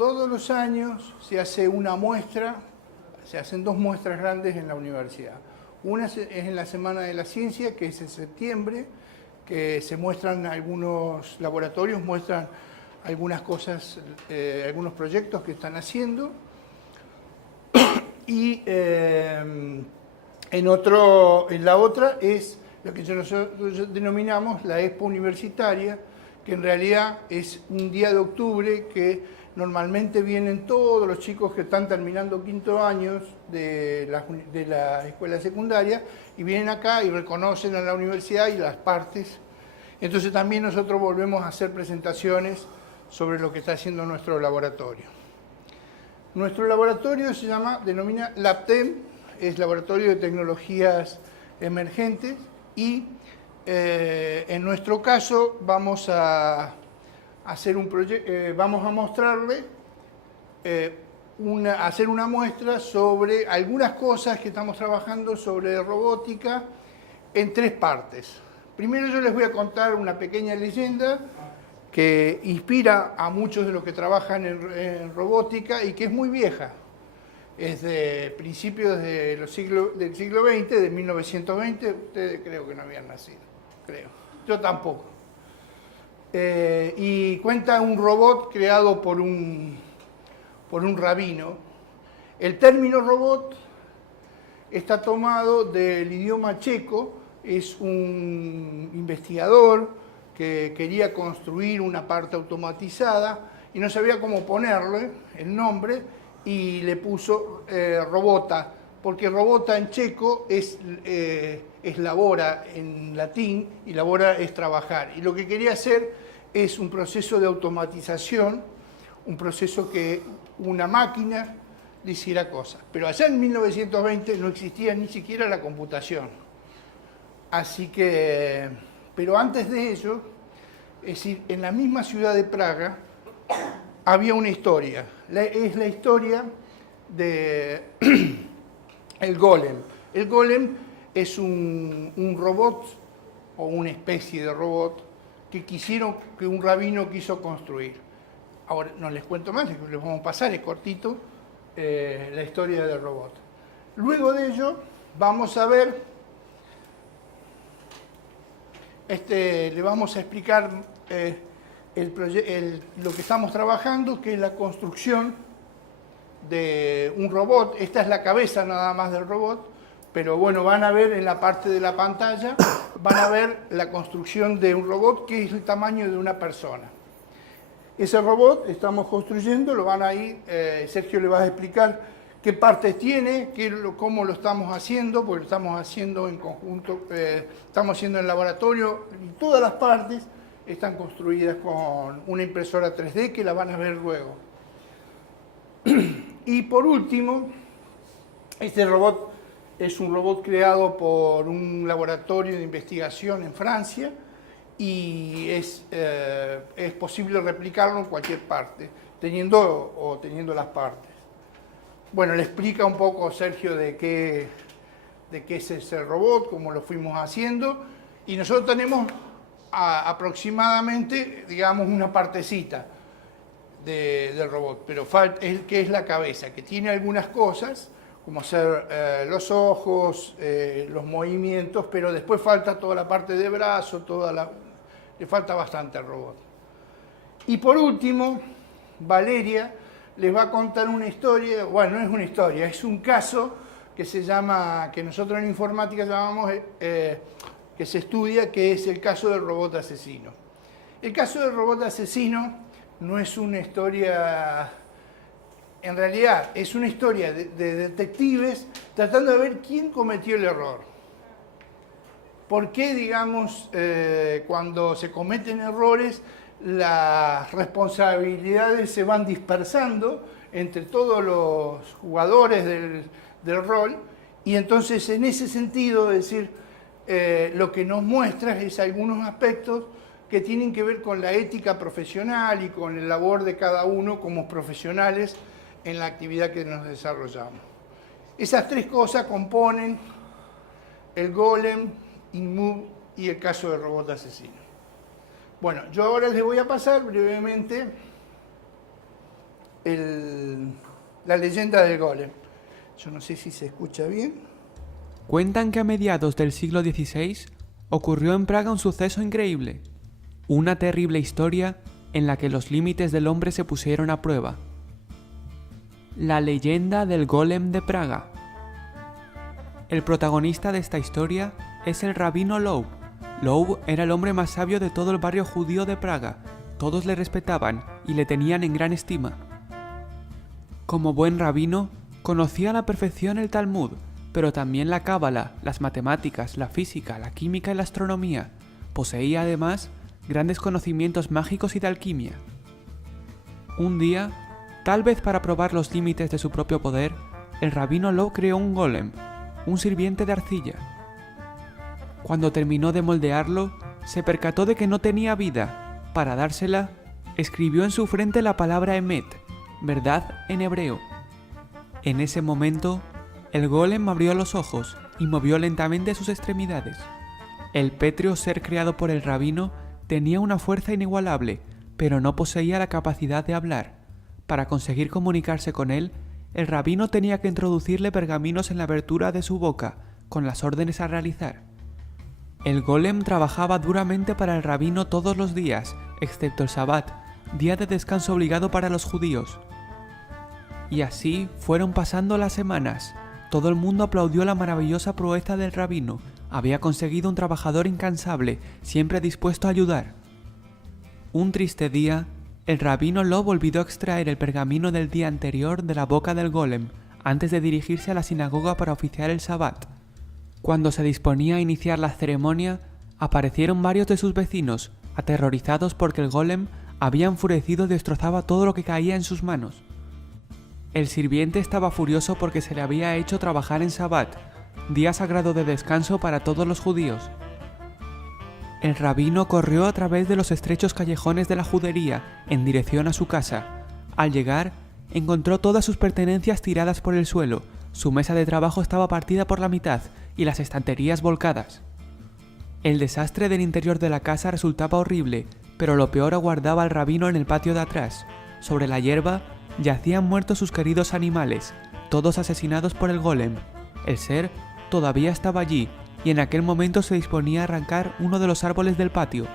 todos los años se hace una muestra, se hacen dos muestras grandes en la universidad. Una es en la Semana de la Ciencia, que es en septiembre, que se muestran algunos laboratorios, muestran algunas cosas, algunos proyectos que están haciendo. Y en la otra es lo que nosotros denominamos la Expo Universitaria, que en realidad es un día de octubre que normalmente vienen todos los chicos que están terminando quinto años de la escuela secundaria y vienen acá y reconocen a la universidad y las partes. Entonces también nosotros volvemos a hacer presentaciones sobre lo que está haciendo nuestro laboratorio. Nuestro laboratorio denomina LabTem, es Laboratorio de Tecnologías Emergentes, y en nuestro caso vamos a hacer un proyecto, vamos a mostrarle, hacer una muestra sobre algunas cosas que estamos trabajando sobre robótica en tres partes. Primero yo les voy a contar una pequeña leyenda que inspira a muchos de los que trabajan en robótica y que es muy vieja. Es de principios del siglo XX, de 1920, ustedes creo que no habían nacido, creo. Yo tampoco. Y cuenta un robot creado por un rabino. El término robot está tomado del idioma checo, es un investigador que quería construir una parte automatizada y no sabía cómo ponerle el nombre y le puso robota, porque robota en checo es labora en latín y labora es trabajar. Y lo que quería hacer es un proceso de automatización, un proceso que una máquina le hiciera cosas. Pero allá en 1920 no existía ni siquiera la computación. Así que, pero antes de ello, es decir, en la misma ciudad de Praga había una historia. Es la historia de el golem. El golem es un robot o una especie de robot que un rabino quiso construir. Ahora no les cuento más, les vamos a pasar, es cortito, la historia del robot. Luego de ello vamos a ver, le vamos a explicar lo que estamos trabajando, que es la construcción de un robot. Esta es la cabeza nada más del robot, pero bueno, van a ver en la parte de la pantalla, van a ver la construcción de un robot que es el tamaño de una persona. Ese robot estamos construyendo, lo van a ir, Sergio le va a explicar qué partes tiene, cómo lo estamos haciendo, porque lo estamos haciendo en conjunto, estamos haciendo en el laboratorio, y todas las partes están construidas con una impresora 3D que la van a ver luego. Y por último, este robot es un robot creado por un laboratorio de investigación en Francia y es posible replicarlo en cualquier parte, teniendo las partes. Bueno, le explica un poco Sergio de qué es ese robot, cómo lo fuimos haciendo, y nosotros tenemos aproximadamente, digamos, una partecita del robot, pero que es la cabeza, que tiene algunas cosas, como ser los ojos, los movimientos, pero después falta toda la parte de brazo, le falta bastante al robot. Y por último, Valeria les va a contar una historia, bueno, no es una historia, es un caso que que nosotros en informática llamamos, que se estudia, que es el caso del robot asesino. El caso del robot asesino no es una historia, en realidad es una historia de detectives tratando de ver quién cometió el error. ¿Por qué, digamos, cuando se cometen errores, las responsabilidades se van dispersando entre todos los jugadores del rol? Y entonces, en ese sentido, es decir, lo que nos muestra es algunos aspectos que tienen que ver con la ética profesional y con el labor de cada uno como profesionales en la actividad que nos desarrollamos. Esas tres cosas componen el golem, InMove y el caso del robot asesino. Bueno, yo ahora les voy a pasar brevemente la leyenda del golem. Yo no sé si se escucha bien. Cuentan que a mediados del siglo XVI ocurrió en Praga un suceso increíble. Una terrible historia en la que los límites del hombre se pusieron a prueba. La leyenda del golem de Praga. El protagonista de esta historia es el rabino Loeb. Loeb era el hombre más sabio de todo el barrio judío de Praga. Todos le respetaban y le tenían en gran estima. Como buen rabino, conocía a la perfección el Talmud, pero también la cábala, las matemáticas, la física, la química y la astronomía. Poseía además grandes conocimientos mágicos y de alquimia. Un día, tal vez para probar los límites de su propio poder, el rabino Loeb creó un golem, un sirviente de arcilla. Cuando terminó de moldearlo, se percató de que no tenía vida. Para dársela, escribió en su frente la palabra Emet, verdad en hebreo. En ese momento, el golem abrió los ojos y movió lentamente sus extremidades. El pétreo ser creado por el rabino tenía una fuerza inigualable, pero no poseía la capacidad de hablar. Para conseguir comunicarse con él, el rabino tenía que introducirle pergaminos en la abertura de su boca, con las órdenes a realizar. El golem trabajaba duramente para el rabino todos los días, excepto el Sabbat, día de descanso obligado para los judíos. Y así fueron pasando las semanas. Todo el mundo aplaudió la maravillosa proeza del rabino. Había conseguido un trabajador incansable, siempre dispuesto a ayudar. Un triste día, el rabino Loeb olvidó extraer el pergamino del día anterior de la boca del golem, antes de dirigirse a la sinagoga para oficiar el Sabbat. Cuando se disponía a iniciar la ceremonia, aparecieron varios de sus vecinos, aterrorizados porque el golem había enfurecido y destrozaba todo lo que caía en sus manos. El sirviente estaba furioso porque se le había hecho trabajar en Sabbat, día sagrado de descanso para todos los judíos. El rabino corrió a través de los estrechos callejones de la judería en dirección a su casa. Al llegar, encontró todas sus pertenencias tiradas por el suelo, su mesa de trabajo estaba partida por la mitad y las estanterías volcadas. El desastre del interior de la casa resultaba horrible, pero lo peor aguardaba al rabino en el patio de atrás. Sobre la hierba yacían muertos sus queridos animales, todos asesinados por el golem. El ser todavía estaba allí, y en aquel momento se disponía a arrancar uno de los árboles del patio.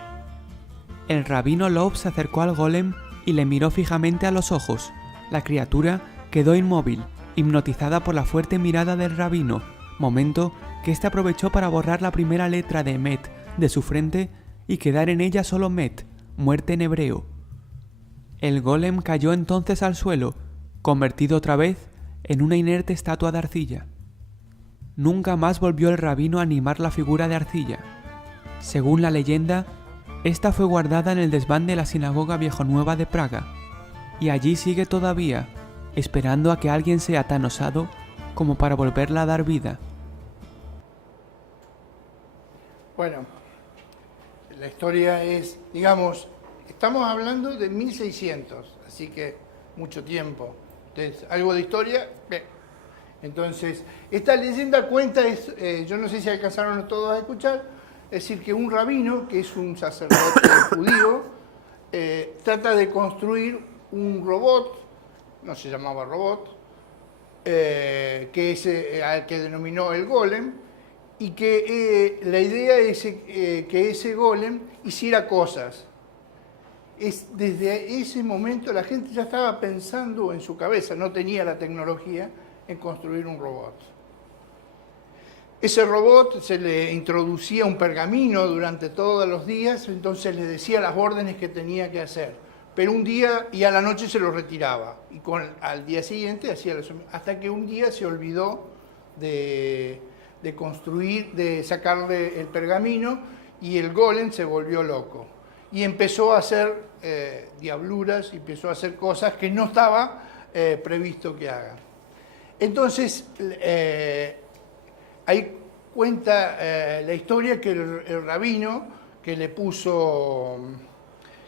El rabino Loeb se acercó al golem y le miró fijamente a los ojos. La criatura quedó inmóvil, hipnotizada por la fuerte mirada del rabino, momento que éste aprovechó para borrar la primera letra de Met de su frente y quedar en ella solo Met, muerte en hebreo. El golem cayó entonces al suelo, convertido otra vez en una inerte estatua de arcilla. Nunca más volvió el rabino a animar la figura de arcilla. Según la leyenda, esta fue guardada en el desván de la sinagoga Viejonueva de Praga, y allí sigue todavía, esperando a que alguien sea tan osado como para volverla a dar vida. Bueno, la historia es, digamos, estamos hablando de 1600, así que mucho tiempo. Entonces, algo de historia, bien. Entonces, esta leyenda cuenta, yo no sé si alcanzaron todos a escuchar, es decir, que un rabino, que es un sacerdote judío, trata de construir un robot, no se llamaba robot, al que denominó el golem, y que la idea es que ese golem hiciera cosas. Desde ese momento la gente ya estaba pensando en su cabeza, no tenía la tecnología, en construir un robot. Ese robot se le introducía un pergamino durante todos los días, entonces le decía las órdenes que tenía que hacer. Pero un día y a la noche se lo retiraba. Y al día siguiente hacía lo mismo. Hasta que un día se olvidó de construir, de sacarle el pergamino, y el golem se volvió loco. Y empezó a hacer diabluras, y empezó a hacer cosas que no estaba previsto que haga. Entonces, ahí cuenta la historia que el rabino que le puso,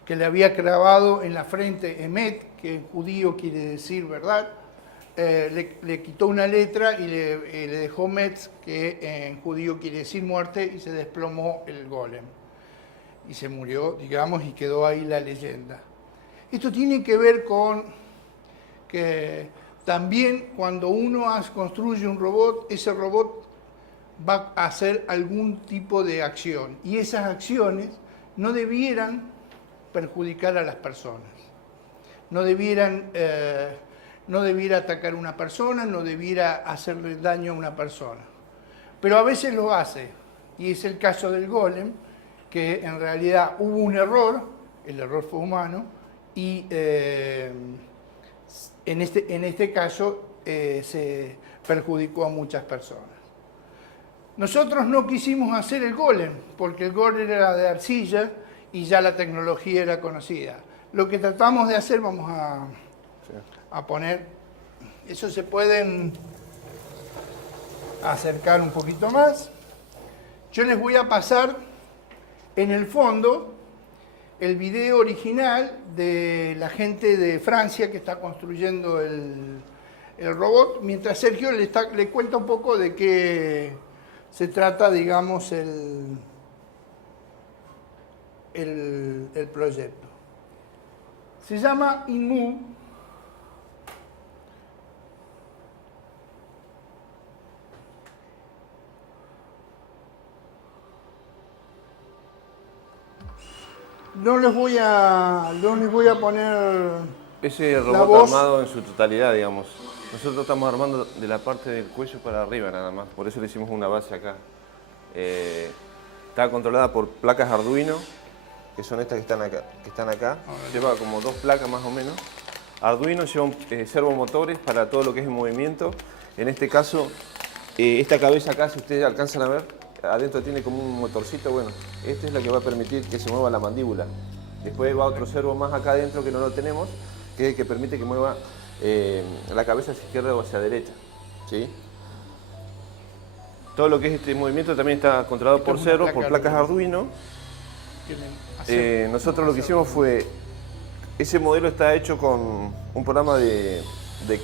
que le había clavado en la frente Emet, que en judío quiere decir verdad, le quitó una letra y le dejó Metz, que en judío quiere decir muerte, y se desplomó el golem. Y se murió, digamos, y quedó ahí la leyenda. Esto tiene que ver con que también cuando uno construye un robot, ese robot va a hacer algún tipo de acción y esas acciones no debieran perjudicar a las personas, no debiera atacar a una persona, no debiera hacerle daño a una persona, pero a veces lo hace, y es el caso del golem, que en realidad hubo un error, el error fue humano, y en este caso se perjudicó a muchas personas. Nosotros no quisimos hacer el golem, porque el golem era de arcilla y ya la tecnología era conocida. Lo que tratamos de hacer, vamos a poner, eso se pueden acercar un poquito más. Yo les voy a pasar en el fondo el video original de la gente de Francia que está construyendo el robot, mientras Sergio le cuenta un poco de qué se trata, digamos, el proyecto. Se llama InMove. No les voy a poner ese la robot voz. armado en su totalidad, digamos. Nosotros estamos armando de la parte del cuello para arriba nada más, por eso le hicimos una base acá. Está controlada por placas Arduino, que son estas que están acá. Lleva como 2 placas más o menos. Arduino lleva servomotores para todo lo que es el movimiento. En este caso, esta cabeza acá, si ustedes alcanzan a ver, adentro tiene como un motorcito. Bueno, este es la que va a permitir que se mueva la mandíbula. Después va otro servo más acá adentro que no lo tenemos, que es el que permite que mueva la cabeza hacia izquierda o hacia derecha, ¿sí? Todo lo que es este movimiento también está controlado por servos, por placas Arduino. Nosotros lo que hicimos fue, ese modelo está hecho con un programa de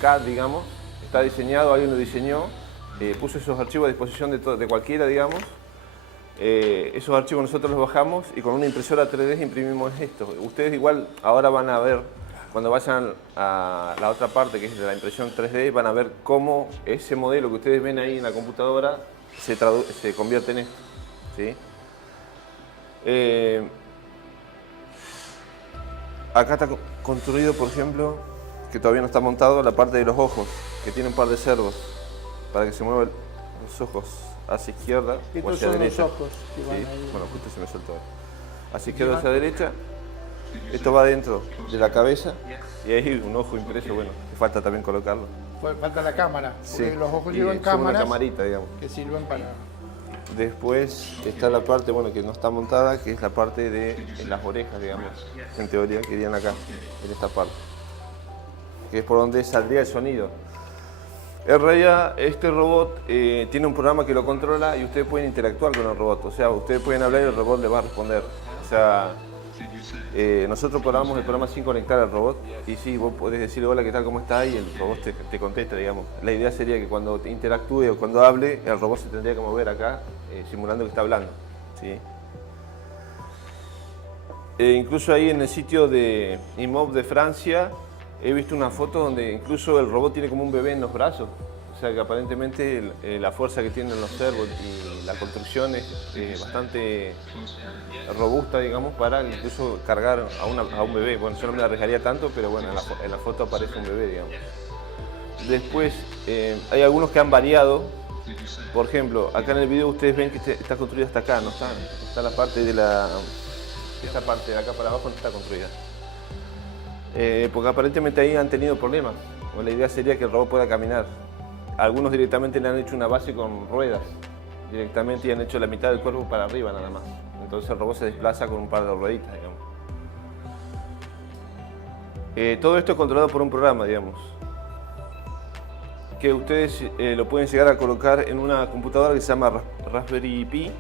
CAD, digamos, está diseñado, alguien lo diseñó, puso esos archivos a disposición de cualquiera, digamos. Esos archivos nosotros los bajamos y con una impresora 3D imprimimos esto. Ustedes igual ahora van a ver, cuando vayan a la otra parte que es de la impresión 3D, van a ver cómo ese modelo que ustedes ven ahí en la computadora se convierte en esto, ¿sí? Acá está construido, por ejemplo, que todavía no está montado, la parte de los ojos, que tiene un par de servos para que se muevan los ojos hacia izquierda o hacia derecha. Los ojos que van Sí, ahí. bueno, justo se me soltó. Hacia izquierda o hacia derecha. Esto va dentro de la cabeza y ahí un ojo impreso, bueno, que falta también colocarlo. Falta la cámara, porque Sí, los ojos y llevan una cámaras camarita, digamos. que sirven para... Después está la parte, bueno, que no está montada, que es la parte de las orejas, digamos, en teoría, que irían acá, en esta parte, que es por donde saldría el sonido. En realidad, este robot tiene un programa que lo controla y ustedes pueden interactuar con el robot, o sea, ustedes pueden hablar y el robot le va a responder. O sea, nosotros programamos el programa sin conectar al robot y sí, vos podés decirle hola, ¿qué tal? ¿Cómo estás? Y el robot te contesta, digamos. La idea sería que cuando interactúe o cuando hable, el robot se tendría que mover acá, simulando que está hablando, ¿sí? Incluso ahí en el sitio de InMove de Francia, he visto una foto donde incluso el robot tiene como un bebé en los brazos. O sea que aparentemente la fuerza que tienen los servos y la construcción es bastante robusta, digamos, para incluso cargar a un bebé. Bueno, yo no me arriesgaría tanto, pero bueno, en la foto aparece un bebé, digamos. Después, hay algunos que han variado. Por ejemplo, acá en el video ustedes ven que está construido hasta acá, no está la parte de esta parte de acá para abajo no está construida. Porque aparentemente ahí han tenido problemas. La idea sería que el robot pueda caminar. Algunos directamente le han hecho una base con ruedas, directamente y han hecho la mitad del cuerpo para arriba nada más. Entonces el robot se desplaza con un par de rueditas, digamos. Todo esto es controlado por un programa, digamos, que ustedes lo pueden llegar a colocar en una computadora que se llama Raspberry Pi,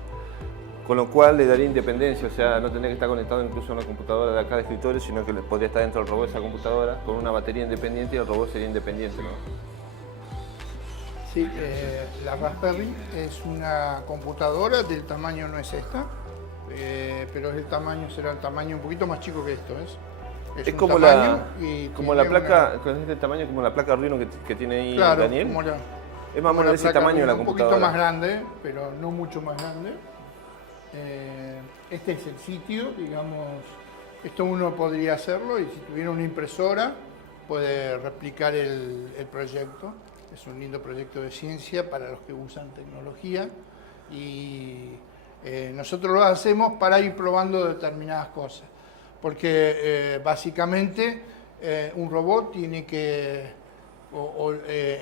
con lo cual le daría independencia, o sea, no tendría que estar conectado incluso a una computadora de acá de escritorio, sino que podría estar dentro del robot esa computadora con una batería independiente y el robot sería independiente, ¿no? Sí, la Raspberry es una computadora, del tamaño no es esta, pero es el tamaño, será el tamaño un poquito más chico que esto, ¿ves? Es Es un como tamaño la, y como la tiene placa, con este tamaño, como la placa Arduino que tiene ahí claro, Daniel. como la, Es más o menos de ese placa tamaño de la Arduino, computadora. un poquito más grande, pero no mucho más grande. Este es el sitio, digamos, esto uno podría hacerlo y si tuviera una impresora puede replicar el proyecto. Es un lindo proyecto de ciencia para los que usan tecnología y nosotros lo hacemos para ir probando determinadas cosas, porque básicamente un robot tiene que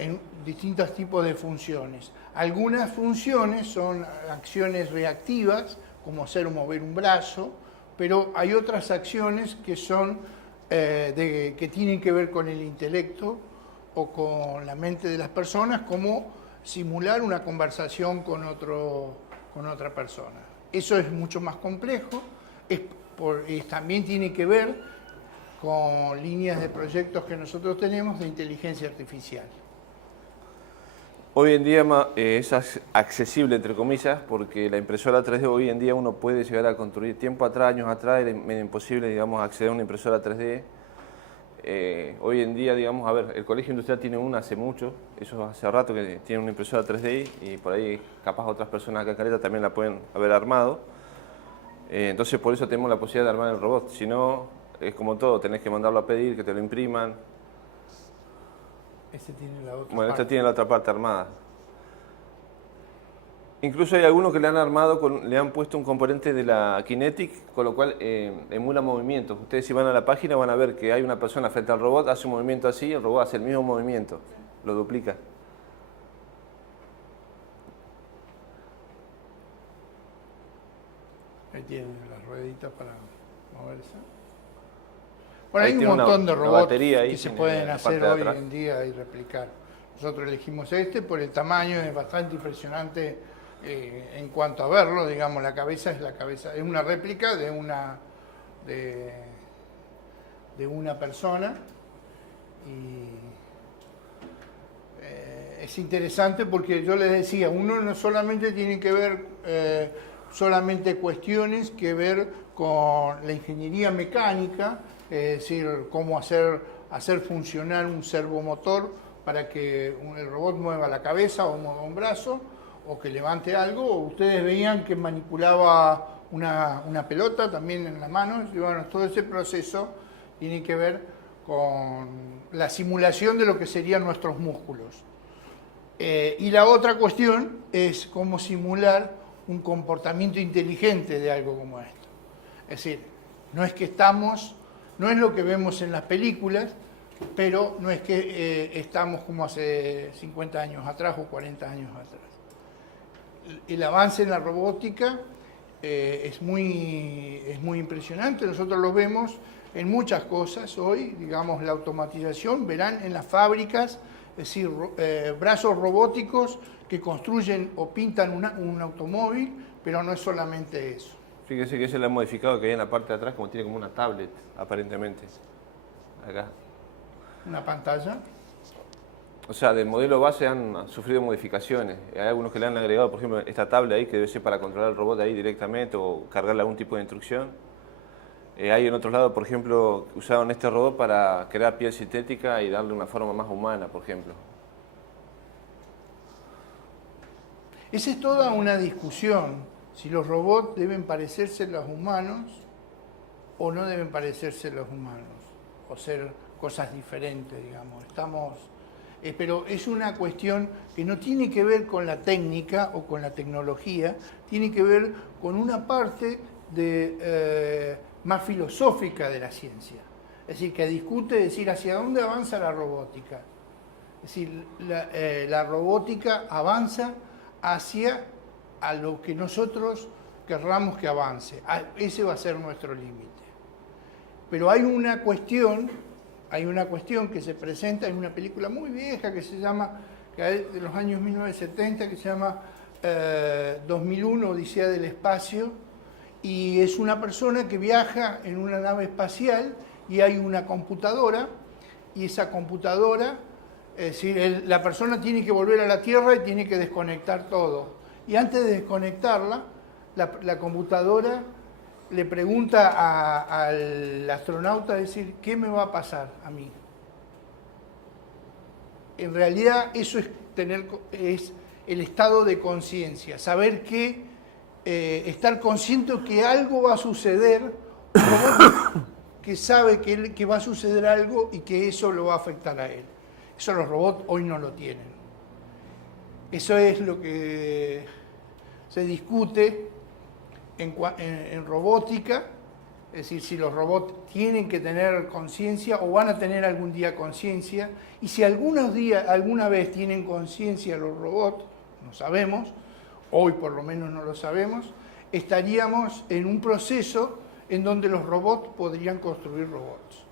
en distintos tipos de funciones. Algunas funciones son acciones reactivas, como hacer o mover un brazo, pero hay otras acciones que son que tienen que ver con el intelecto o con la mente de las personas, como simular una conversación con otra persona. Eso es mucho más complejo, también tiene que ver con líneas de proyectos que nosotros tenemos de inteligencia artificial. Hoy en día es accesible, entre comillas, porque la impresora 3D hoy en día uno puede llegar a construir. Tiempo atrás, años atrás, era medio imposible, digamos, acceder a una impresora 3D. Hoy en día, digamos, a ver, el Colegio Industrial tiene una hace mucho, eso hace rato que tiene una impresora 3D y por ahí capaz otras personas acá en Caleta también la pueden haber armado. Entonces por eso tenemos la posibilidad de armar el robot. Si no, es como todo, tenés que mandarlo a pedir, que te lo impriman. Este tiene la otra Bueno, parte. esta tiene la otra parte armada. Incluso hay algunos que le han armado, le han puesto un componente de la Kinetic, con lo cual emula movimientos. Ustedes si van a la página van a ver que hay una persona frente al robot, hace un movimiento así, el robot hace el mismo movimiento, lo duplica. Ahí tiene las rueditas para moverse. Bueno, Ahí hay un tiene montón de una robots batería ahí que se en pueden la hacer parte de hoy atrás. en día y replicar. Nosotros elegimos este por el tamaño, es bastante impresionante en cuanto a verlo, digamos, la cabeza, es una réplica de una persona y es interesante porque yo les decía, uno no solamente tiene que ver solamente cuestiones que ver con la ingeniería mecánica, es decir, cómo hacer funcionar un servomotor para que el robot mueva la cabeza o mueva un brazo o que levante algo. O ustedes veían que manipulaba una pelota también en la mano. Y bueno, todo ese proceso tiene que ver con la simulación de lo que serían nuestros músculos. Y la otra cuestión es cómo simular un comportamiento inteligente de algo como esto. Es decir, no es lo que vemos en las películas, pero no es que estamos como hace 50 años atrás o 40 años atrás. El avance en la robótica es muy impresionante, nosotros lo vemos en muchas cosas hoy, digamos la automatización, verán en las fábricas, es decir, brazos robóticos que construyen o pintan un automóvil, pero no es solamente eso. Fíjese que se le ha modificado, que hay en la parte de atrás como tiene como una tablet, aparentemente. Acá. Una pantalla. O sea, del modelo base han sufrido modificaciones. Hay algunos que le han agregado, por ejemplo, esta tablet ahí que debe ser para controlar el robot ahí directamente o cargarle algún tipo de instrucción. Hay en otros lados, por ejemplo, que usaron este robot para crear piel sintética y darle una forma más humana, por ejemplo. Esa es toda una discusión, si los robots deben parecerse a los humanos o no deben parecerse a los humanos, o ser cosas diferentes, digamos. Pero es una cuestión que no tiene que ver con la técnica o con la tecnología, tiene que ver con una parte más filosófica de la ciencia. Es decir, que discute hacia dónde avanza la robótica. Es decir, la robótica avanza hacia a lo que nosotros querramos que avance. Ese va a ser nuestro límite. Pero hay una cuestión que se presenta en una película muy vieja que es de los años 1970, que se llama 2001, Odisea del Espacio, y es una persona que viaja en una nave espacial y hay una computadora, y esa computadora, es decir, la persona tiene que volver a la Tierra y tiene que desconectar todo. Y antes de desconectarla, la computadora le pregunta al astronauta, decir, ¿qué me va a pasar a mí? En realidad eso es el estado de conciencia, saber que, estar consciente que algo va a suceder, un robot que sabe que va a suceder algo y que eso lo va a afectar a él. Eso los robots hoy no lo tienen. Eso es lo que se discute en robótica, es decir, si los robots tienen que tener conciencia o van a tener algún día conciencia, y si alguna vez tienen conciencia los robots, no sabemos, hoy por lo menos no lo sabemos, estaríamos en un proceso en donde los robots podrían construir robots.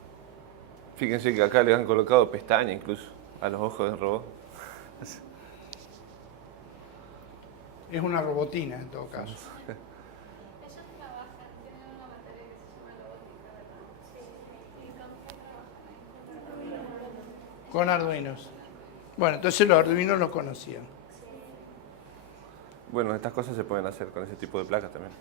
Fíjense que acá le han colocado pestañas incluso a los ojos del robot. Es una robotina en todo caso. Ellos trabajan, tienen una materia que se llama robótica, ¿verdad? Sí. ¿Y con qué trabajan? Con Arduinos. Bueno, entonces los Arduinos los conocían. Bueno, estas cosas se pueden hacer con ese tipo de placas también.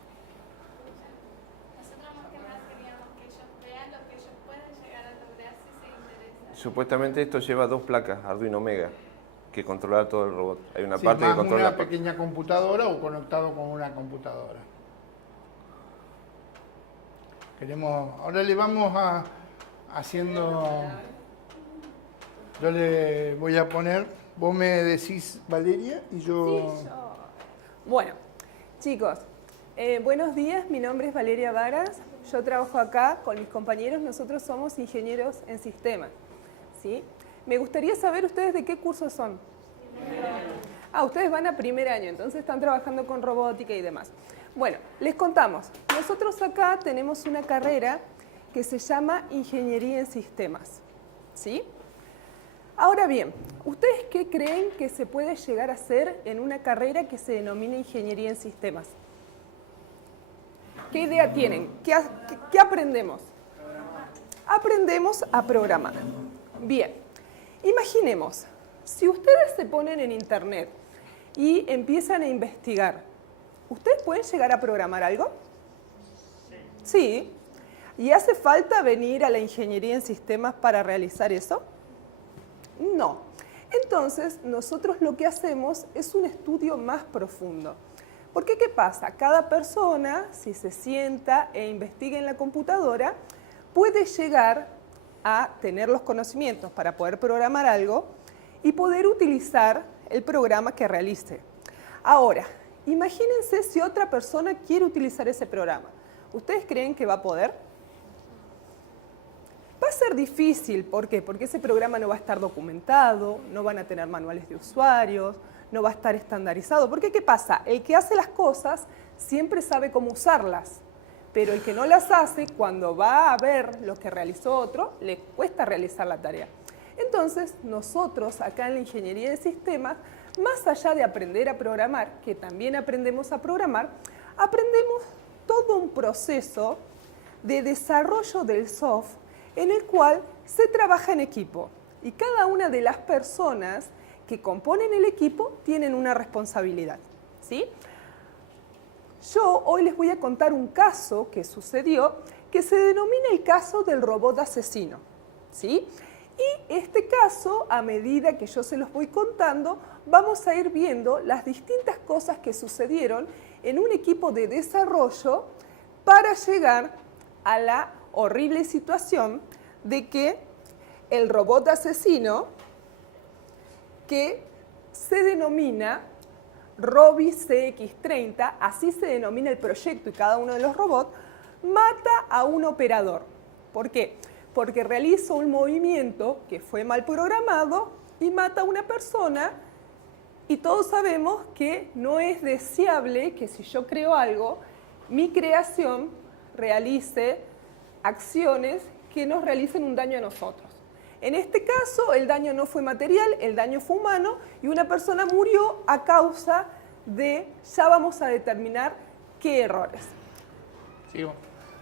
Nosotros más que nada queríamos que ellos vean lo que ellos pueden llegar a lograr si se interesan. Supuestamente esto lleva 2 placas Arduino Mega que controla todo el robot. Hay una Sí, parte que más controla una la pequeña computadora o conectado con una computadora. Ahora le vamos haciendo, yo le voy a poner, vos me decís Valeria y yo... Sí, yo. Bueno, chicos, buenos días, mi nombre es Valeria Varas, yo trabajo acá con mis compañeros, nosotros somos ingenieros en sistemas, ¿sí? Me gustaría saber ustedes de qué curso son. Ustedes van a primer año, entonces están trabajando con robótica y demás. Bueno, les contamos, nosotros acá tenemos una carrera que se llama Ingeniería en Sistemas, ¿sí? Ahora bien, ¿ustedes qué creen que se puede llegar a hacer en una carrera que se denomina Ingeniería en Sistemas? ¿Qué idea tienen? ¿Qué aprendemos? Aprendemos a programar. Bien, imaginemos, si ustedes se ponen en internet y empiezan a investigar, ¿ustedes pueden llegar a programar algo? Sí. ¿Y hace falta venir a la Ingeniería en Sistemas para realizar eso? No. Entonces, nosotros lo que hacemos es un estudio más profundo. Porque, ¿qué pasa? Cada persona, si se sienta e investiga en la computadora, puede llegar a tener los conocimientos para poder programar algo y poder utilizar el programa que realice. Ahora, imagínense si otra persona quiere utilizar ese programa. ¿Ustedes creen que va a poder? Va a ser difícil, ¿por qué? Porque ese programa no va a estar documentado, no van a tener manuales de usuarios, no va a estar estandarizado. Porque, ¿qué pasa? El que hace las cosas siempre sabe cómo usarlas, pero el que no las hace, cuando va a ver lo que realizó otro, le cuesta realizar la tarea. Entonces, nosotros acá en la Ingeniería de Sistemas, más allá de aprender a programar, que también aprendemos a programar, aprendemos todo un proceso de desarrollo del software en el cual se trabaja en equipo y cada una de las personas que componen el equipo tienen una responsabilidad, ¿sí? Yo hoy les voy a contar un caso que sucedió que se denomina el caso del robot asesino, ¿sí? Y este caso, a medida que yo se los voy contando, vamos a ir viendo las distintas cosas que sucedieron en un equipo de desarrollo para llegar a la horrible situación de que el robot asesino, que se denomina Robi CX30, así se denomina el proyecto y cada uno de los robots, mata a un operador. ¿Por qué? Porque realiza un movimiento que fue mal programado y mata a una persona, y todos sabemos que no es deseable que si yo creo algo, mi creación realice acciones que nos realicen un daño a nosotros. En este caso, el daño no fue material, el daño fue humano y una persona murió a causa de, ya vamos a determinar qué errores. ¿Sigo?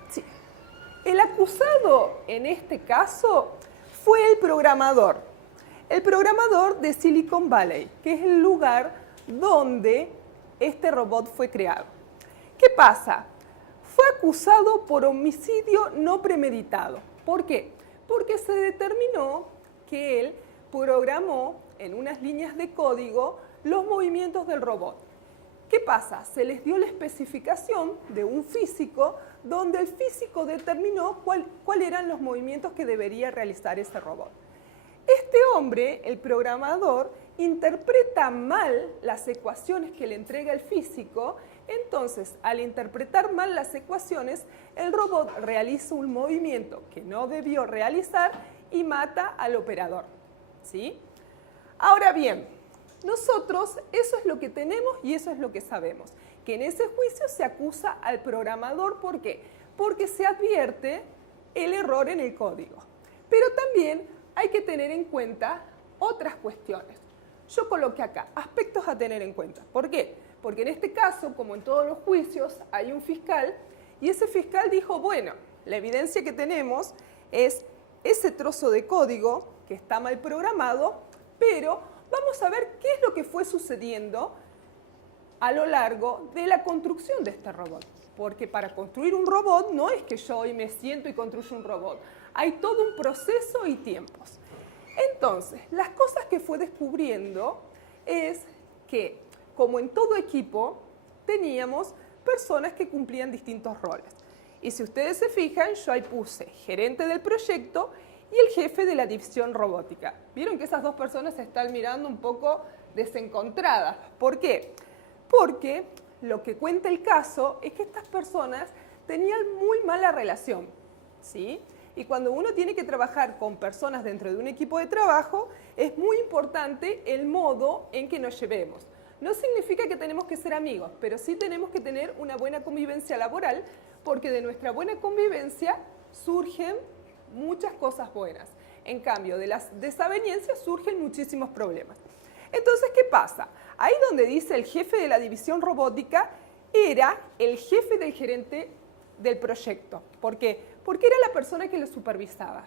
Sí. El acusado en este caso fue el programador de Silicon Valley, que es el lugar donde este robot fue creado. ¿Qué pasa? fue acusado por homicidio no premeditado. ¿Por qué? Porque se determinó que él programó en unas líneas de código los movimientos del robot. ¿Qué pasa? Se les dio la especificación de un físico donde el físico determinó cuáles eran los movimientos que debería realizar ese robot. Este hombre, el programador, interpreta mal las ecuaciones que le entrega el físico. Entonces, al interpretar mal las ecuaciones, el robot realiza un movimiento que no debió realizar y mata al operador, ¿sí? Ahora bien, nosotros eso es lo que tenemos y eso es lo que sabemos, que en ese juicio se acusa al programador. ¿Por qué? Porque se advierte el error en el código. Pero también hay que tener en cuenta otras cuestiones. Yo coloqué acá aspectos a tener en cuenta. ¿Por qué? Porque en este caso, como en todos los juicios, hay un fiscal y ese fiscal dijo, bueno, la evidencia que tenemos es ese trozo de código que está mal programado, pero vamos a ver qué es lo que fue sucediendo a lo largo de la construcción de este robot. Porque para construir un robot no es que yo hoy me siento y construyo un robot. Hay todo un proceso y tiempos. Entonces, las cosas que fue descubriendo es que, como en todo equipo, teníamos personas que cumplían distintos roles. Y si ustedes se fijan, yo ahí puse gerente del proyecto y el jefe de la división robótica. ¿Vieron que esas dos personas se están mirando un poco desencontradas? ¿Por qué? Porque lo que cuenta el caso es que estas personas tenían muy mala relación, ¿sí? Y cuando uno tiene que trabajar con personas dentro de un equipo de trabajo, es muy importante el modo en que nos llevemos. No significa que tenemos que ser amigos, pero sí tenemos que tener una buena convivencia laboral, porque de nuestra buena convivencia surgen muchas cosas buenas. En cambio, de las desavenencias surgen muchísimos problemas. Entonces, ¿qué pasa? Ahí donde dice el jefe de la división robótica, era el jefe del gerente del proyecto. ¿Por qué? Porque era la persona que lo supervisaba.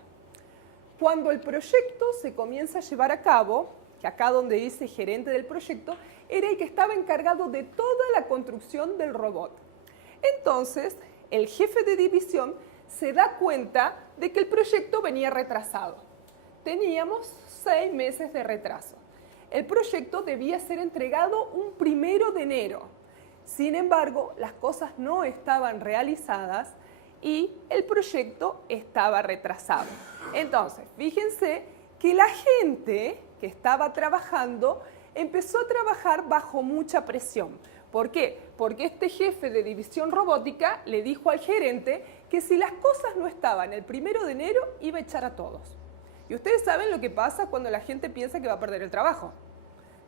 Cuando el proyecto se comienza a llevar a cabo, que acá donde dice gerente del proyecto, era el que estaba encargado de toda la construcción del robot. Entonces, el jefe de división se da cuenta de que el proyecto venía retrasado. Teníamos 6 meses de retraso. El proyecto debía ser entregado un 1 de enero. Sin embargo, las cosas no estaban realizadas y el proyecto estaba retrasado. Entonces, fíjense que la gente que estaba trabajando empezó a trabajar bajo mucha presión. ¿Por qué? Porque este jefe de división robótica le dijo al gerente que si las cosas no estaban el 1 de enero, iba a echar a todos. Y ustedes saben lo que pasa cuando la gente piensa que va a perder el trabajo.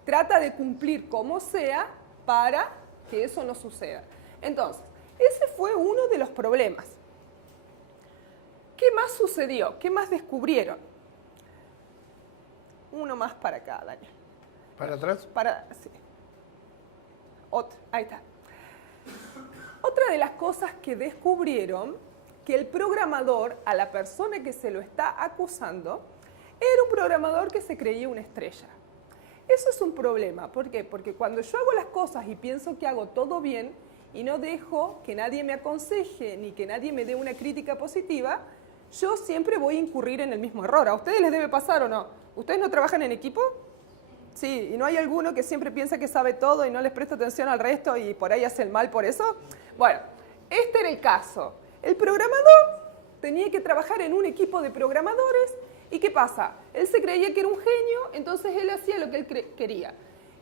Trata de cumplir como sea para que eso no suceda. Entonces, ese fue uno de los problemas. ¿Qué más sucedió? ¿Qué más descubrieron? Uno más para acá, Daniel. ¿Para atrás? Sí. Ahí está. Otra de las cosas que descubrieron, que el programador, a la persona que se lo está acusando, era un programador que se creía una estrella. Eso es un problema. ¿Por qué? Porque cuando yo hago las cosas y pienso que hago todo bien y no dejo que nadie me aconseje ni que nadie me dé una crítica positiva, yo siempre voy a incurrir en el mismo error. ¿A ustedes les debe pasar o no? ¿Ustedes no trabajan en equipo? Sí, y no hay alguno que siempre piensa que sabe todo y no les presta atención al resto y por ahí hace el mal por eso. Bueno, este era el caso. El programador tenía que trabajar en un equipo de programadores y ¿qué pasa? Él se creía que era un genio, entonces él hacía lo que él quería.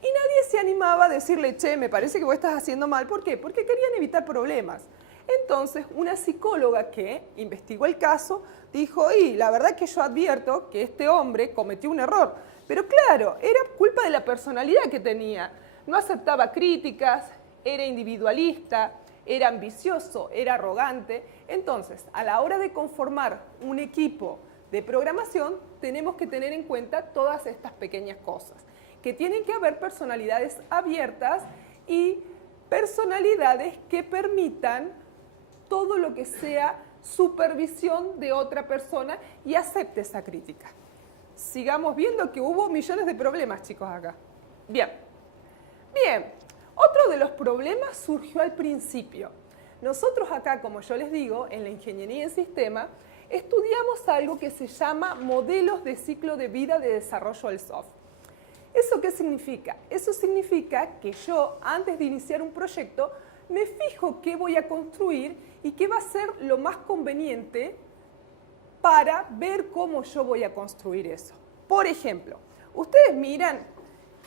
Y nadie se animaba a decirle, che, me parece que vos estás haciendo mal. ¿Por qué? Porque querían evitar problemas. Entonces, una psicóloga que investigó el caso dijo, y la verdad que yo advierto que este hombre cometió un error. Pero claro, era culpa de la personalidad que tenía. No aceptaba críticas, era individualista, era ambicioso, era arrogante. Entonces, a la hora de conformar un equipo de programación, tenemos que tener en cuenta todas estas pequeñas cosas, que tienen que haber personalidades abiertas y personalidades que permitan todo lo que sea supervisión de otra persona y acepte esa crítica. Sigamos viendo que hubo millones de problemas, chicos, acá. Bien. Bien. Otro de los problemas surgió al principio. Nosotros acá, como yo les digo, en la ingeniería en sistema, estudiamos algo que se llama modelos de ciclo de vida de desarrollo del software. ¿Eso qué significa? Eso significa que yo, antes de iniciar un proyecto, me fijo qué voy a construir y qué va a ser lo más conveniente para ver cómo yo voy a construir eso. Por ejemplo, ustedes miran,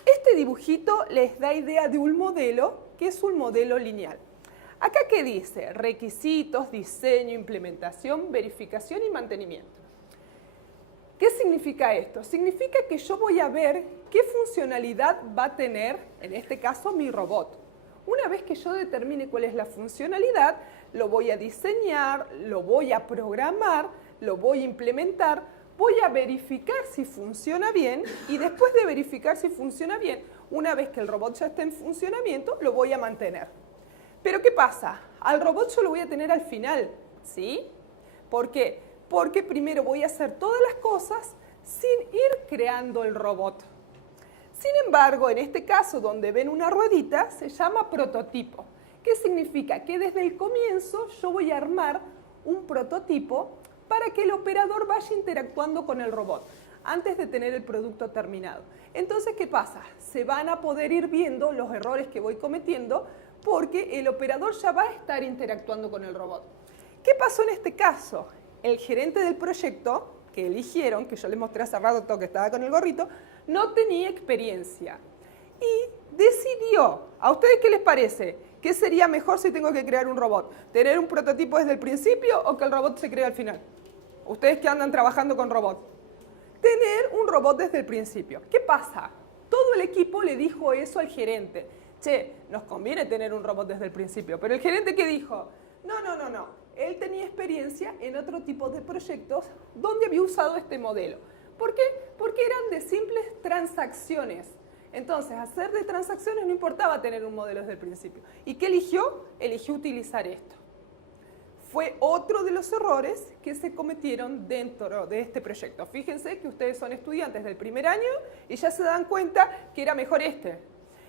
este dibujito les da idea de un modelo que es un modelo lineal. Acá, ¿qué dice? Requisitos, diseño, implementación, verificación y mantenimiento. ¿Qué significa esto? Significa que yo voy a ver qué funcionalidad va a tener, en este caso, mi robot. Una vez que yo determine cuál es la funcionalidad, lo voy a diseñar, lo voy a programar, lo voy a implementar, voy a verificar si funciona bien y después de verificar si funciona bien, una vez que el robot ya esté en funcionamiento, lo voy a mantener. Pero ¿qué pasa? Al robot yo lo voy a tener al final, ¿sí? ¿Por qué? Porque primero voy a hacer todas las cosas sin ir creando el robot. Sin embargo, en este caso, donde ven una ruedita, se llama prototipo. ¿Qué significa? Que desde el comienzo yo voy a armar un prototipo para que el operador vaya interactuando con el robot antes de tener el producto terminado. Entonces, ¿qué pasa? Se van a poder ir viendo los errores que voy cometiendo porque el operador ya va a estar interactuando con el robot. ¿Qué pasó en este caso? El gerente del proyecto que eligieron, que yo les mostré hace rato que estaba con el gorrito, no tenía experiencia y decidió, ¿a ustedes qué les parece? ¿Qué sería mejor si tengo que crear un robot? ¿Tener un prototipo desde el principio o que el robot se cree al final? Ustedes que andan trabajando con robots. Tener un robot desde el principio. ¿Qué pasa? Todo el equipo le dijo eso al gerente. Che, nos conviene tener un robot desde el principio. Pero el gerente, ¿qué dijo? No. Él tenía experiencia en otro tipo de proyectos donde había usado este modelo. ¿Por qué? Porque eran de simples transacciones. Entonces, hacer de transacciones no importaba tener un modelo desde el principio. ¿Y qué eligió? Eligió utilizar esto. Fue otro de los errores que se cometieron dentro de este proyecto. Fíjense que ustedes son estudiantes del primer año y ya se dan cuenta que era mejor este.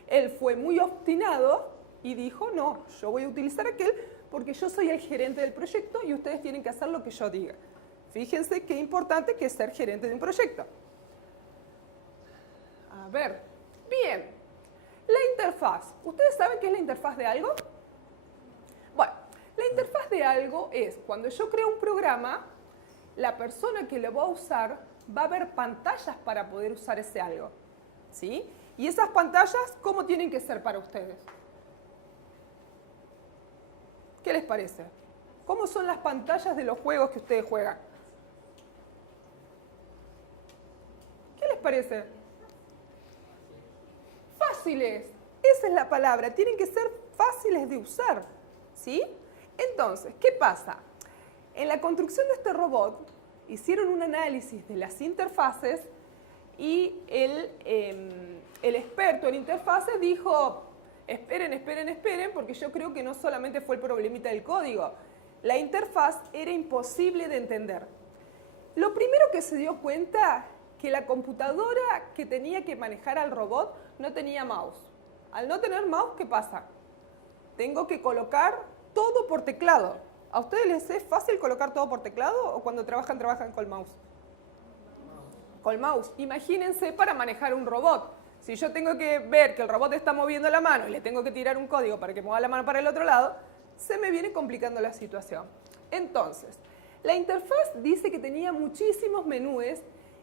Él fue muy obstinado y dijo, no, yo voy a utilizar aquel porque yo soy el gerente del proyecto y ustedes tienen que hacer lo que yo diga. Fíjense qué importante que es ser gerente de un proyecto. A ver, bien, la interfaz. ¿Ustedes saben qué es la interfaz de algo? Bueno, la interfaz de algo es cuando yo creo un programa, la persona que lo va a usar va a ver pantallas para poder usar ese algo, ¿sí? Y esas pantallas, ¿cómo tienen que ser para ustedes? ¿Qué les parece? ¿Cómo son las pantallas de los juegos que ustedes juegan? ¿Qué les parece? Fáciles. Esa es la palabra. Tienen que ser fáciles de usar, ¿sí? Entonces, ¿qué pasa? En la construcción de este robot hicieron un análisis de las interfaces y el experto en interfaces dijo, esperen, porque yo creo que no solamente fue el problemita del código. La interfaz era imposible de entender. Lo primero que se dio cuenta, que la computadora que tenía que manejar al robot no tenía mouse. Al no tener mouse, ¿qué pasa? Tengo que colocar todo por teclado. ¿A ustedes les es fácil colocar todo por teclado o cuando trabajan con mouse? Con mouse. Imagínense para manejar un robot. Si yo tengo que ver que el robot está moviendo la mano y le tengo que tirar un código para que mueva la mano para el otro lado, se me viene complicando la situación. Entonces, la interfaz dice que tenía muchísimos menús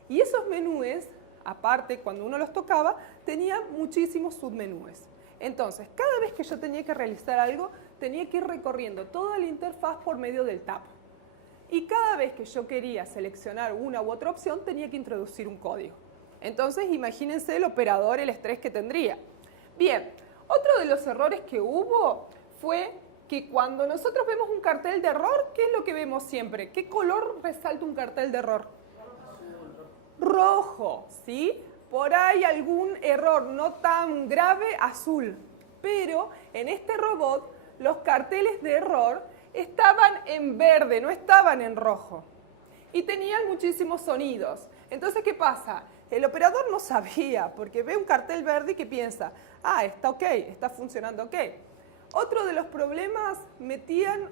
y esos menús, aparte cuando uno los tocaba, tenía muchísimos submenús. Entonces, cada vez que yo tenía que realizar algo, tenía que ir recorriendo toda la interfaz por medio del tab. Y cada vez que yo quería seleccionar una u otra opción, tenía que introducir un código. Entonces, imagínense el operador, el estrés que tendría. Bien, otro de los errores que hubo fue que cuando nosotros vemos un cartel de error, ¿qué es lo que vemos siempre? ¿Qué color resalta un cartel de error? Rojo, ¿sí? Por ahí algún error no tan grave, azul. Pero en este robot, los carteles de error estaban en verde, no estaban en rojo. Y tenían muchísimos sonidos. Entonces, ¿qué pasa? El operador no sabía, porque ve un cartel verde y que piensa, ah, está ok, está funcionando ok. Otro de los problemas, metían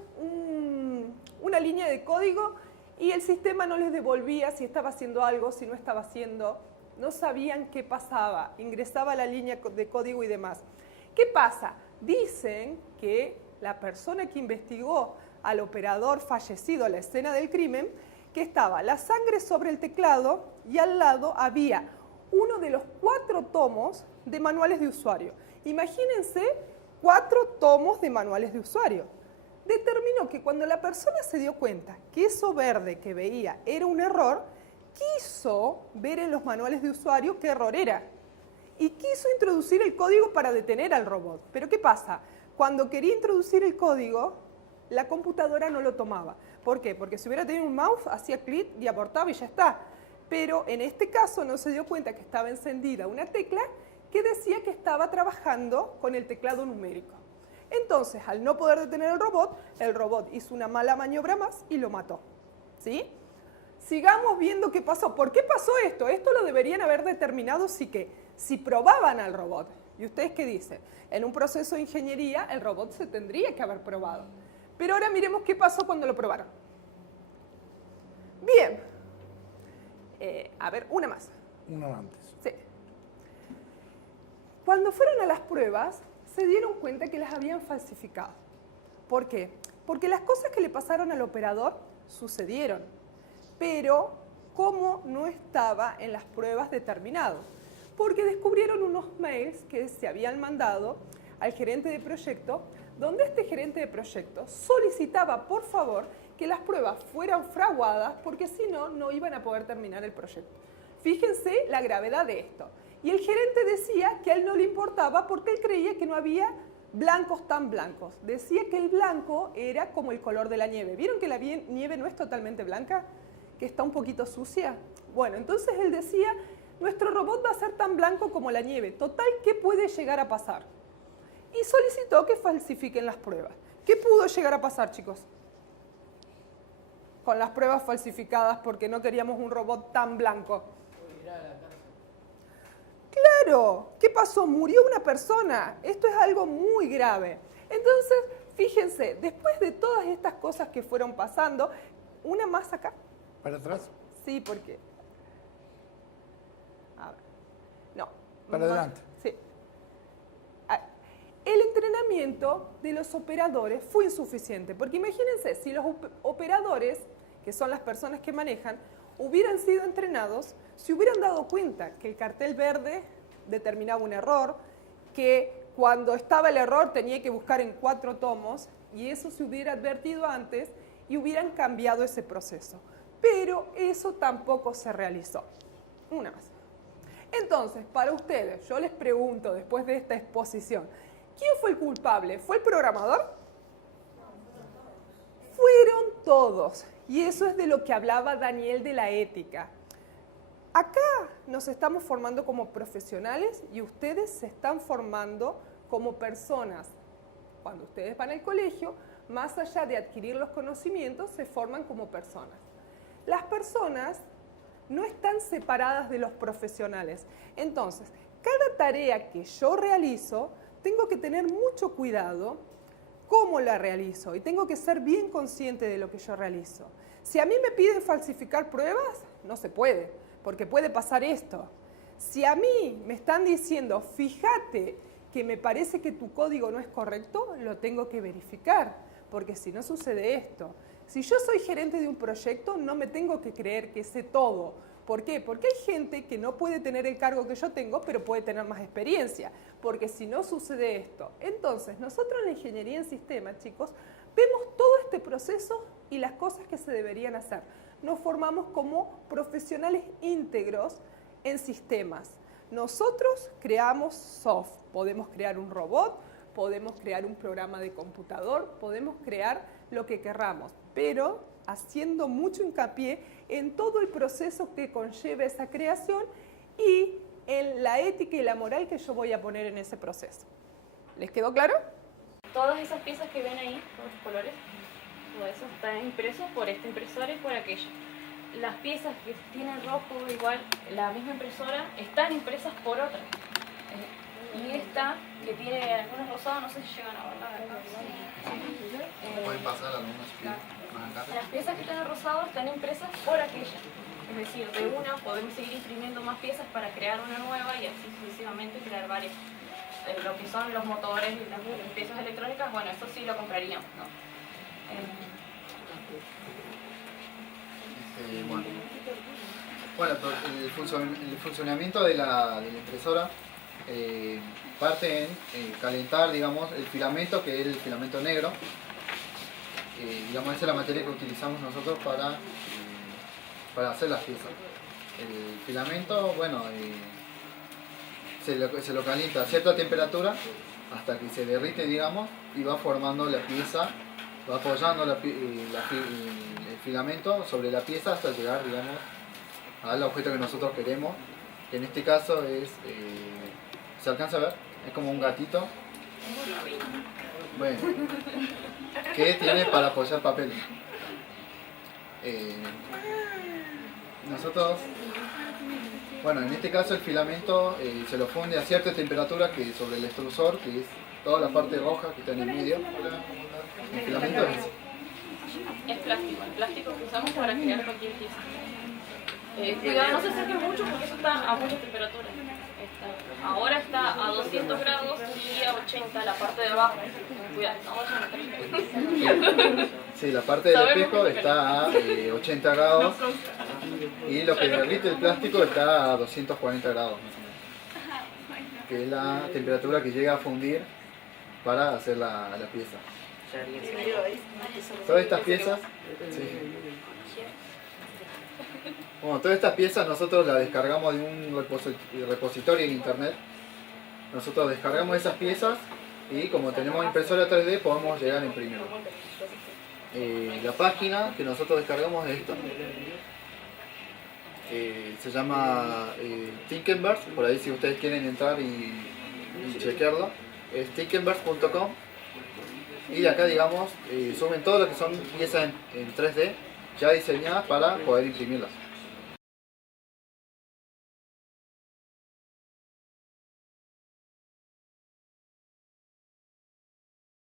una línea de código y el sistema no les devolvía si estaba haciendo algo, si no estaba haciendo. No sabían qué pasaba, ingresaba la línea de código y demás. ¿Qué pasa? Dicen que la persona que investigó al operador fallecido a la escena del crimen, que estaba la sangre sobre el teclado y al lado había uno de los 4 tomos de manuales de usuario. Imagínense 4 tomos de manuales de usuario. Determinó que cuando la persona se dio cuenta que eso verde que veía era un error, quiso ver en los manuales de usuario qué error era y quiso introducir el código para detener al robot. Pero ¿qué pasa? Cuando quería introducir el código, la computadora no lo tomaba. ¿Por qué? Porque si hubiera tenido un mouse, hacía clic y abortaba y ya está. Pero en este caso no se dio cuenta que estaba encendida una tecla que decía que estaba trabajando con el teclado numérico. Entonces, al no poder detener el robot hizo una mala maniobra más y lo mató. ¿Sí? Sigamos viendo qué pasó. ¿Por qué pasó esto? Esto lo deberían haber determinado si probaban al robot. ¿Y ustedes qué dicen? En un proceso de ingeniería, el robot se tendría que haber probado. Pero ahora miremos qué pasó cuando lo probaron. Bien. A ver, una más. Una antes. Sí. Cuando fueron a las pruebas, se dieron cuenta que las habían falsificado. ¿Por qué? Porque las cosas que le pasaron al operador sucedieron, pero como no estaba en las pruebas determinado. Porque descubrieron unos mails que se habían mandado al gerente de proyecto, donde este gerente de proyecto solicitaba, por favor, que las pruebas fueran fraguadas, porque si no, no iban a poder terminar el proyecto. Fíjense la gravedad de esto. Y el gerente decía que a él no le importaba porque él creía que no había blancos tan blancos. Decía que el blanco era como el color de la nieve. ¿Vieron que la nieve no es totalmente blanca? ¿Que está un poquito sucia? Bueno, entonces él decía, nuestro robot va a ser tan blanco como la nieve. Total, ¿qué puede llegar a pasar? Y solicitó que falsifiquen las pruebas. ¿Qué pudo llegar a pasar, chicos? Con las pruebas falsificadas porque no queríamos un robot tan blanco. Claro, ¿qué pasó? Murió una persona. Esto es algo muy grave. Entonces, fíjense, después de todas estas cosas que fueron pasando, una más acá. ¿Para atrás? Sí, porque... A ver. No. Para adelante. Sí. El entrenamiento de los operadores fue insuficiente, porque imagínense, si los operadores, que son las personas que manejan, hubieran sido entrenados, se hubieran dado cuenta que el cartel verde determinaba un error, que cuando estaba el error tenía que buscar en 4 tomos, y eso se hubiera advertido antes y hubieran cambiado ese proceso. Pero eso tampoco se realizó. Una más. Entonces, para ustedes, yo les pregunto después de esta exposición, ¿quién fue el culpable? ¿Fue el programador? Fueron todos. Y eso es de lo que hablaba Daniel de la ética. Acá nos estamos formando como profesionales y ustedes se están formando como personas. Cuando ustedes van al colegio, más allá de adquirir los conocimientos, se forman como personas. Las personas no están separadas de los profesionales. Entonces, cada tarea que yo realizo, tengo que tener mucho cuidado cómo la realizo y tengo que ser bien consciente de lo que yo realizo. Si a mí me piden falsificar pruebas, no se puede, porque puede pasar esto. Si a mí me están diciendo, fíjate que me parece que tu código no es correcto, lo tengo que verificar, porque si no sucede esto. Si yo soy gerente de un proyecto, no me tengo que creer que sé todo. ¿Por qué? Porque hay gente que no puede tener el cargo que yo tengo, pero puede tener más experiencia, porque si no sucede esto. Entonces, nosotros en la ingeniería en sistemas, chicos, vemos todo este proceso y las cosas que se deberían hacer. Nos formamos como profesionales íntegros en sistemas. Nosotros creamos soft, podemos crear un robot, podemos crear un programa de computador, podemos crear lo que querramos, pero haciendo mucho hincapié en todo el proceso que conlleva esa creación y en la ética y la moral que yo voy a poner en ese proceso. ¿Les quedó claro? Todas esas piezas que ven ahí, todos los colores, todo eso está impreso por esta impresora y por aquella. Las piezas que tienen rojo igual, la misma impresora, están impresas por otra. Y esta que tiene algunos rosados, no sé si llegan a verla de acá. Pueden pasar algunos si quieren, más acá. Las piezas que están en rosado están impresas por aquella. Es decir, de una podemos seguir imprimiendo más piezas para crear una nueva y así sucesivamente crear varias. Lo que son los motores y las piezas electrónicas, bueno, eso sí lo compraríamos, ¿no? Bueno, el funcionamiento de la impresora parte en calentar, digamos, el filamento, que es el filamento negro. Digamos, esa es la materia que utilizamos nosotros para hacer las piezas. El filamento, bueno, se lo calienta a cierta temperatura hasta que se derrite, digamos, y va formando la pieza, va apoyando el filamento sobre la pieza hasta llegar, digamos, al objeto que nosotros queremos, que en este caso es, ¿se alcanza a ver? Es como un gatito, bueno, que tiene para apoyar papel. Nosotros, bueno, en este caso el filamento se lo funde a cierta temperatura que sobre el extrusor, que es toda la parte roja que está en el medio. El filamento Es plástico, el plástico que usamos para crear cualquier pieza. Cuidado, no se acerque mucho porque eso está a mucha temperatura. Ahora está a 200 grados y a 80 la parte de abajo. Cuidado, no vayan a meter. Sí, la parte del espejo está a 80 grados y lo que derrite el plástico está a 240 grados más o menos, que es la temperatura que llega a fundir para hacer la pieza. Todas estas piezas, bueno, todas estas piezas nosotros las descargamos de un repositorio en internet. Nosotros descargamos esas piezas y como tenemos impresora 3D podemos llegar a imprimirlo. La página que nosotros descargamos es esta. Se llama Tinkerverse, por ahí si ustedes quieren entrar y chequearlo, es tinkerverse.com. Y acá, digamos, suben todo lo que son piezas en 3D ya diseñadas para poder imprimirlas.